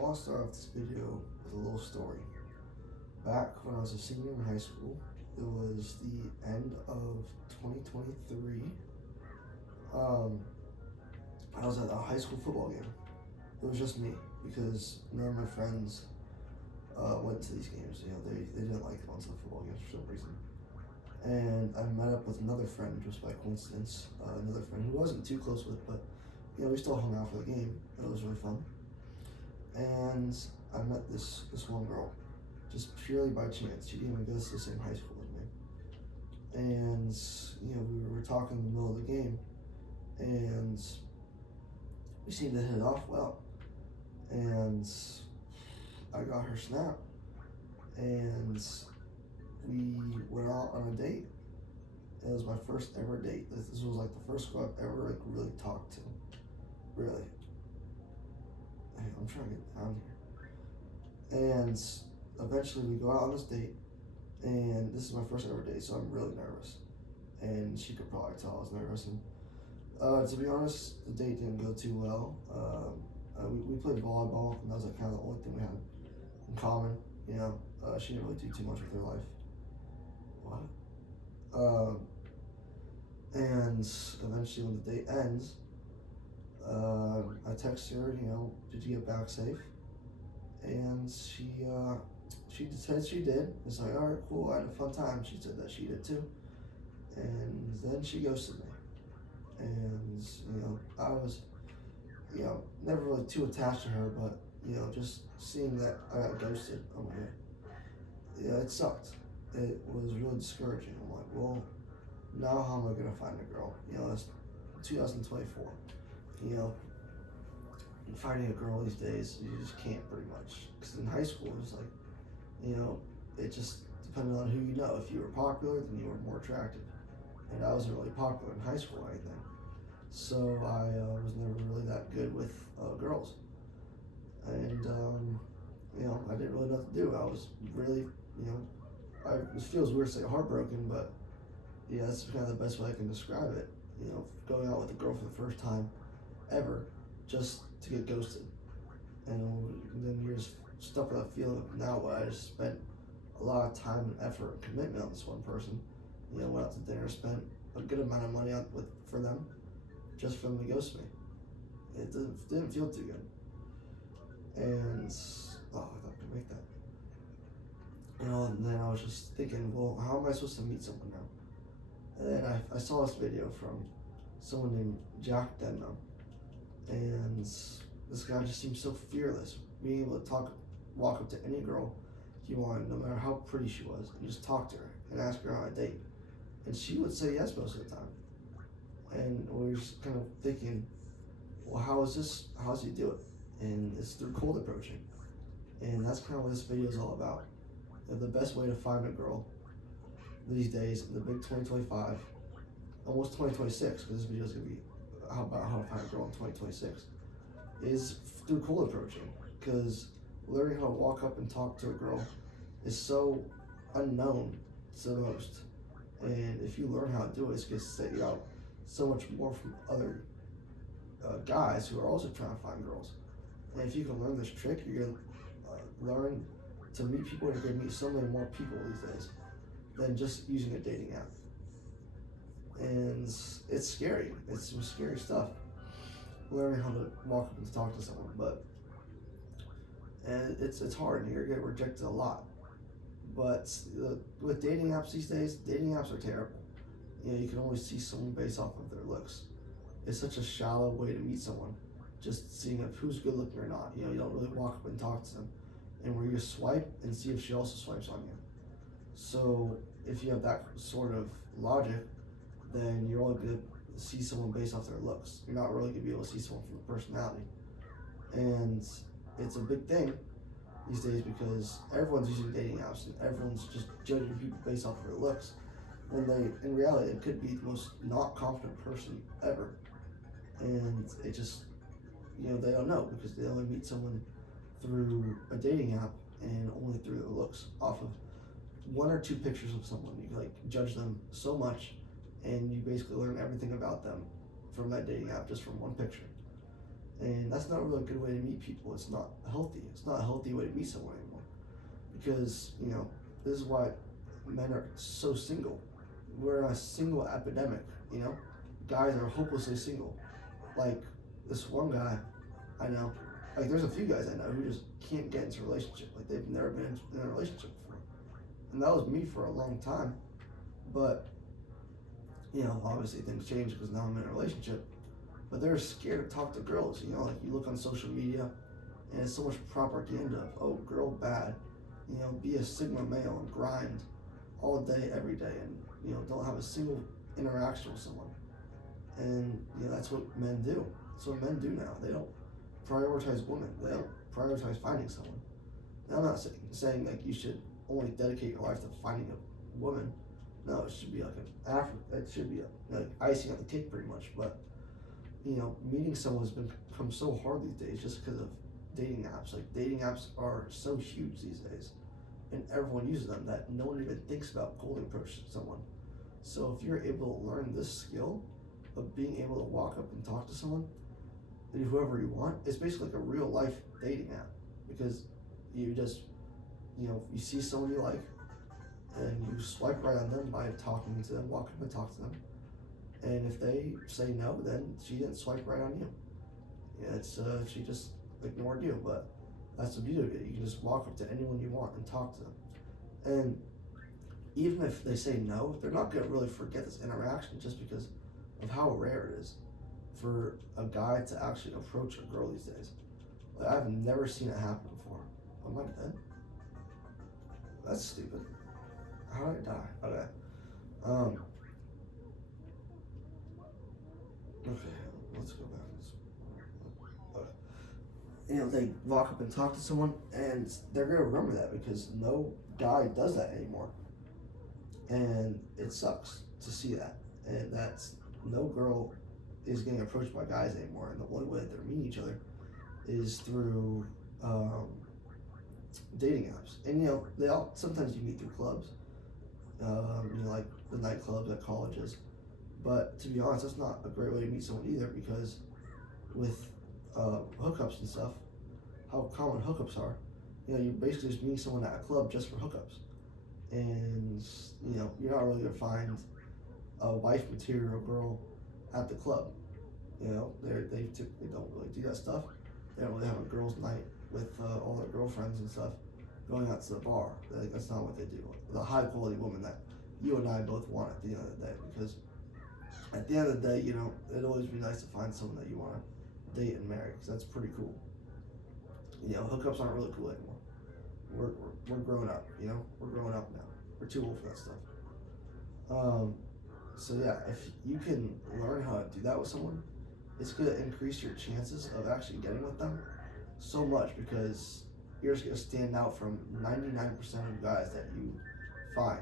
I want to start off this video with a little story. Back when I was a senior in high school, it was the end of 2023. Um, I was at a high school football game. It was just me because none of my friends went to these games. They didn't like going to the football games for some reason. And I met up with another friend just by coincidence. Another friend who wasn't too close with, but we still hung out for the game. It was really fun. And I met this one girl just purely by chance. She didn't even go to the same high school as me. And we were talking in the middle of the game, and we seemed to hit it off well. And I got her snap, and we went out on a date. It was my first ever date. This was like the first girl I've ever really talked to. Really. Hey, I'm trying to get down here. And eventually we go out on this date, and this is my first ever date, so I'm really nervous. And she could probably tell I was nervous. And to be honest, the date didn't go too well. We played volleyball, and that was like kind of the only thing we had in common. She didn't really do too much with her life. What? And eventually, when the date ends, I text her, did you get back safe? And she said she did. It's like, all right, cool, I had a fun time. She said that she did too. And then she ghosted me. And, I was, never really too attached to her, but, just seeing that I got ghosted, I'm like, it sucked. It was really discouraging. I'm like, well, now how am I gonna find a girl? It's 2024. Finding a girl these days, you just can't pretty much. Because in high school, it was like, it just depended on who you know. If you were popular, then you were more attractive. And I wasn't really popular in high school or anything. So I was never really that good with girls. And, I didn't really know what to do. I was really, it feels weird to say heartbroken, but yeah, that's kind of the best way I can describe it. Going out with a girl for the first time ever, just to get ghosted. And then you're just stuck with that feeling of now what I just spent a lot of time and effort and commitment on this one person. Went out to dinner, spent a good amount of money for them, just for them to ghost me. It didn't feel too good. And, I thought I could make that. And then I was just thinking, well, how am I supposed to meet someone now? And then I saw this video from someone named Jack Denham. And this guy just seemed so fearless, being able to walk up to any girl he wanted, no matter how pretty she was, and just talk to her and ask her on a date. And she would say yes most of the time. And we were just kind of thinking, well, how does he do it? And it's through cold approaching. And that's kind of what this video is all about. The best way to find a girl these days in the big 2025, almost 2026, because this video is going to be about how to find a girl in 2026, is through cold approaching. Because learning how to walk up and talk to a girl is so unknown to most. And if you learn how to do it, it's going to set you out so much more from other guys who are also trying to find girls. And if you can learn this trick, you're going to learn to meet people, and you're going to meet so many more people these days than just using a dating app. And it's scary. It's some scary stuff, learning how to walk up and talk to someone. And it's hard, and you're going to get rejected a lot. But with dating apps these days, dating apps are terrible. You can always see someone based off of their looks. It's such a shallow way to meet someone, just seeing if who's good looking or not. You don't really walk up and talk to them, and where you swipe and see if she also swipes on you. So if you have that sort of logic, then you're only going to see someone based off their looks. You're not really going to be able to see someone from the personality. And it's a big thing these days because everyone's using dating apps and everyone's just judging people based off of their looks, when in reality, it could be the most not confident person ever. And it just, they don't know because they only meet someone through a dating app and only through their looks, off of one or two pictures of someone. You judge them so much, and you basically learn everything about them from that dating app just from one picture. and that's not really a good way to meet people. It's not healthy. It's not a healthy way to meet someone anymore, because this is why men are so single. We're in a single epidemic. Guys are hopelessly single. Like this one guy I know, like there's a few guys I know who just can't get into a relationship. Like they've never been in a relationship before, and that was me for a long time. But obviously things change because now I'm in a relationship. But they're scared to talk to girls. Like you look on social media, and it's so much propaganda of, oh, girl bad, be a sigma male and grind all day every day, and don't have a single interaction with someone. And that's what men do. That's what men do now. They don't prioritize women. They don't prioritize finding someone. Now, I'm not saying like you should only dedicate your life to finding a woman. No, it should be like it should be like icing on the cake, pretty much. But meeting someone has become so hard these days just because of dating apps. Like dating apps are so huge these days, and everyone uses them that no one even thinks about cold approaching someone. So if you're able to learn this skill of being able to walk up and talk to someone, whoever you want, it's basically like a real life dating app, because you just you see someone you like, and you swipe right on them by talking to them, walk up and talk to them, and if they say no, then she didn't swipe right on you. She just ignored you. But that's the beauty of it. You can just walk up to anyone you want and talk to them, and even if they say no, they're not gonna really forget this interaction, just because of how rare it is for a guy to actually approach a girl these days. Like, I've never seen it happen before. Am I dead? That's stupid. How did I die? Okay. Okay, let's go back to this. Okay. They walk up and talk to someone, and they're gonna remember that, because no guy does that anymore. And it sucks to see that. And that's no girl is getting approached by guys anymore, and the only way that they're meeting each other is through dating apps. And sometimes you meet through clubs, like the nightclubs at colleges. But to be honest, that's not a great way to meet someone either, because with hookups and stuff, how common hookups are, you're basically just meeting someone at a club just for hookups, and you're not really gonna find a wife material girl at the club. They typically don't really do that stuff. They don't really have a girls' night with all their girlfriends and stuff going out to the bar. That's not what they do. The high quality woman that you and I both want at the end of the day, because at the end of the day, it'd always be nice to find someone that you want to date and marry, because that's pretty cool. Hookups aren't really cool anymore. We're grown up. We're growing up now. We're too old for that stuff. So yeah, if you can learn how to do that with someone, it's gonna increase your chances of actually getting with them so much, because you're just gonna stand out from 99% of guys that you find,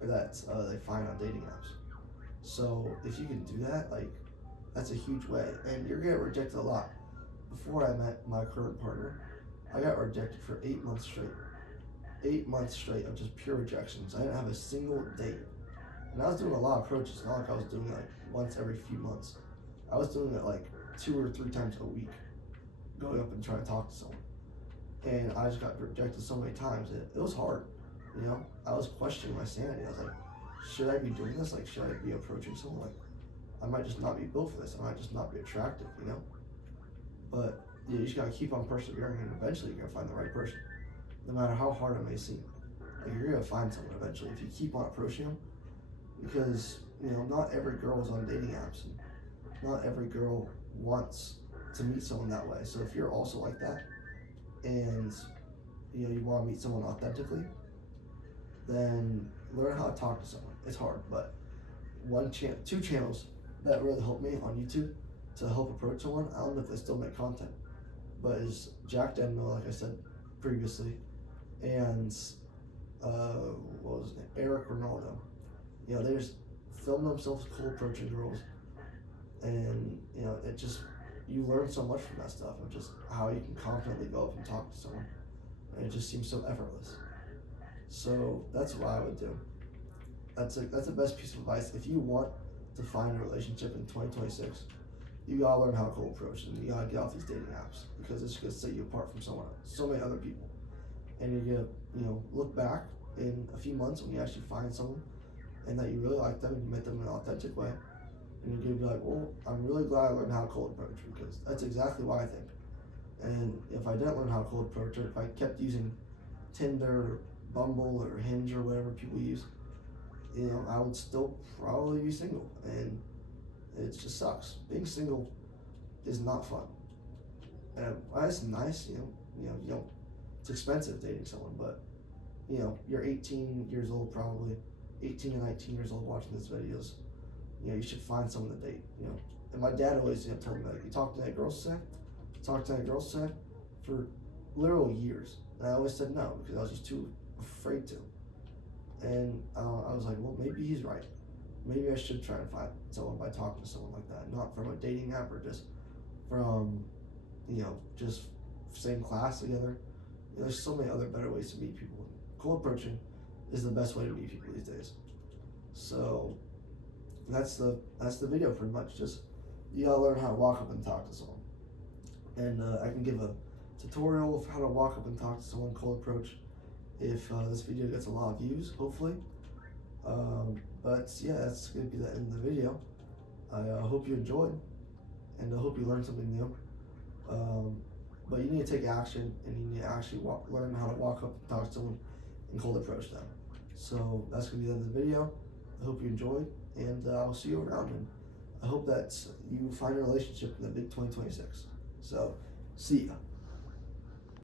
or that they find on dating apps. So if you can do that, that's a huge way, and you're gonna get rejected a lot. Before I met my current partner, I got rejected for 8 months straight. 8 months straight of just pure rejections. I didn't have a single date. And I was doing a lot of approaches, not like I was doing it once every few months. I was doing it 2 or 3 times a week, going up and trying to talk to someone. And I just got rejected so many times. It was hard, I was questioning my sanity. I was like, should I be doing this? Should I be approaching someone? I might just not be built for this. I might just not be attractive, But you just gotta keep on persevering, and eventually you're gonna find the right person, no matter how hard it may seem. You're gonna find someone eventually if you keep on approaching them. Because not every girl is on dating apps, and not every girl wants to meet someone that way. So if you're also like that, and you want to meet someone authentically, then learn how to talk to someone. It's hard, but 2 channels that really helped me on YouTube to help approach someone, I don't know if they still make content, but is Jack Denmo, like I said previously, and what was his name, Eric Ronaldo. They just film themselves cold approaching girls, and it just, you learn so much from that stuff, of just how you can confidently go up and talk to someone, and it just seems so effortless. So that's what I would do. That's the best piece of advice. If you want to find a relationship in 2026, you gotta learn how to cold approach, and you gotta get off these dating apps because it's gonna set you apart from so many other people. And you're gonna, look back in a few months when you actually find someone and that you really like them and you met them in an authentic way. And you're gonna be like, well, I'm really glad I learned how to cold approach because that's exactly what I think. And if I didn't learn how to cold approach, or if I kept using Tinder, or Bumble, or Hinge, or whatever people use, I would still probably be single. And it just sucks. Being single is not fun. And it's nice, it's expensive dating someone, but you're 18 years old, probably 18 and 19 years old watching these videos. You should find someone to date. And my dad always told me, like, you talk to that girl set for literal years, and I always said no because I was just too afraid to. And I was like, well, maybe he's right. Maybe I should try and find someone by talking to someone like that, not from a dating app or just from, just same class together. There's so many other better ways to meet people. Cold approaching is the best way to meet people these days. So that's the video pretty much. Just you gotta learn how to walk up and talk to someone. And I can give a tutorial of how to walk up and talk to someone cold approach if this video gets a lot of views, hopefully. But yeah, that's gonna be the end of the video. I hope you enjoyed, and I hope you learned something new. But you need to take action, and you need to actually learn how to walk up and talk to someone and cold approach them. So that's gonna be the end of the video. I hope you enjoyed, and I'll see you around. And I hope that you find a relationship in the big 2026. So, see ya.